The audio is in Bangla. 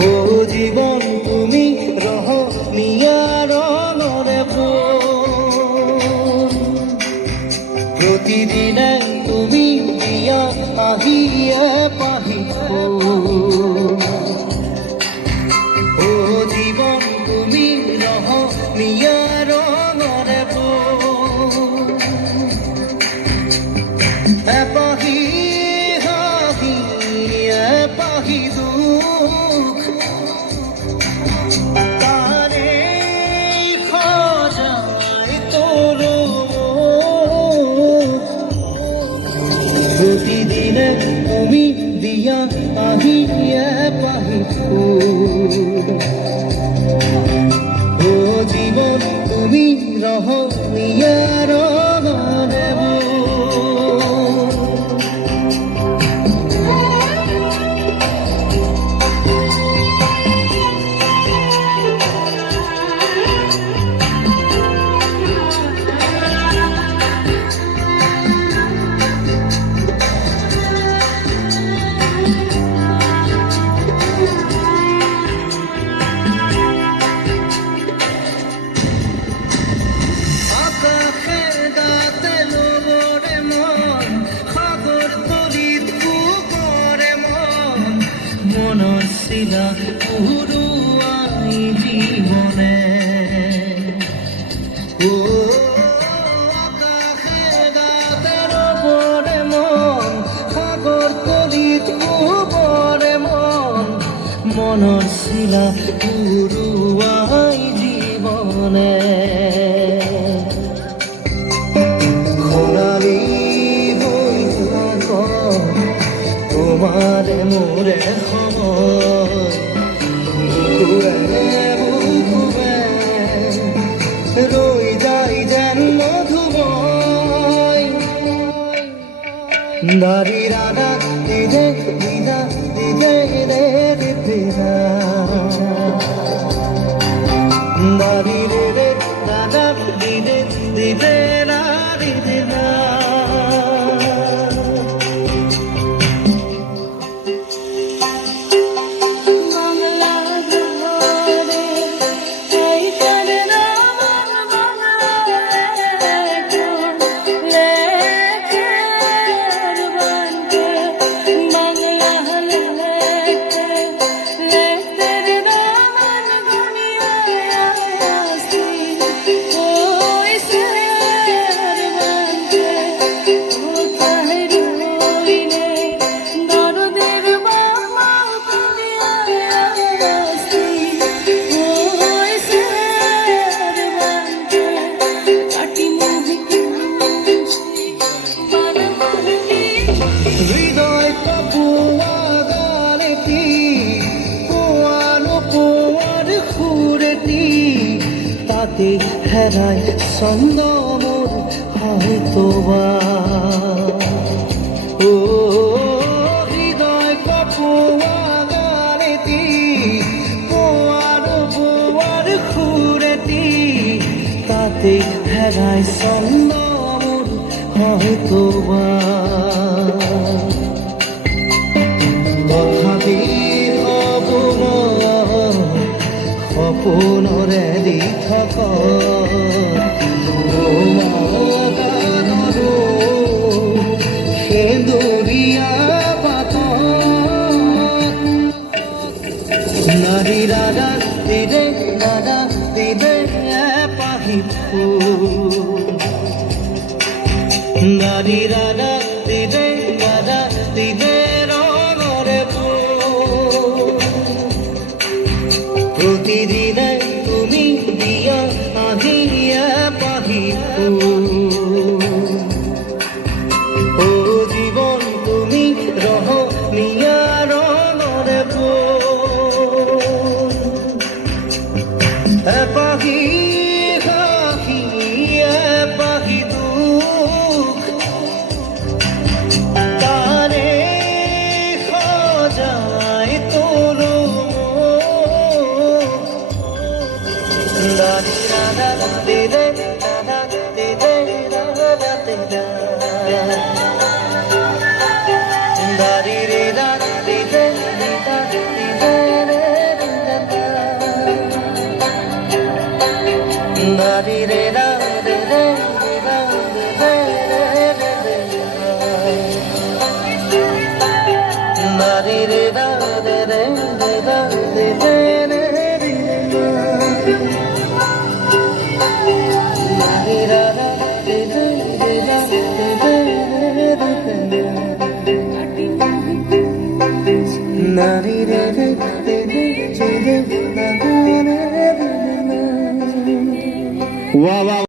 ও জীবন তুমি রহমিয়ার রঙরে প্রতিদিনে তুমি দিয়া আহিয়ে পাহি ও জীবন তুমি রহমিয়ার রঙরে পাহি হাহি পাহি দুঃখ তারে খোঁজায় তোর প্রতিদিনে তুমি দিয়া আহিয়ে পাহি ও জীবন তুমি রহমিয়ার রঙরে মনসিলা পুরুয়াই জীবনে ও আকাশে গাতের পরে মন সাগর তলিত পরে মন মনসিলা পুরুয়াই জীবনে খোলালি বই তোমারে মোরে রই যাই যেন মধুময় দারি রানা দিদে দিদা দিদে রে দিদা দারি রে রে দাদা দিদে দিদে না দিদে না হৃদয় কপুয়া গালেটি পোয়ানো পোয়ার খুরেটি তাতে হেরায় ছন্দ মোর হয়তোবা ও হৃদয় কপুয়া গালেটি পোয়ানো পোয়ার খুরেটি তাতে হেরায় ছন্দ মোর হয়তোবা তথাপি সপোনৰে দি থাক সেন্দুৰীয়া পাত নাৰী দাদা দিদে পাহি নাৰী দাদা দিদে প্রতিদিনে তুমি দিয়া আহিয়া পাহি ও জীবন তুমি রহমিয়ার রঙরে পাহি হাহি পাহি দুঃখ রি রে রে রে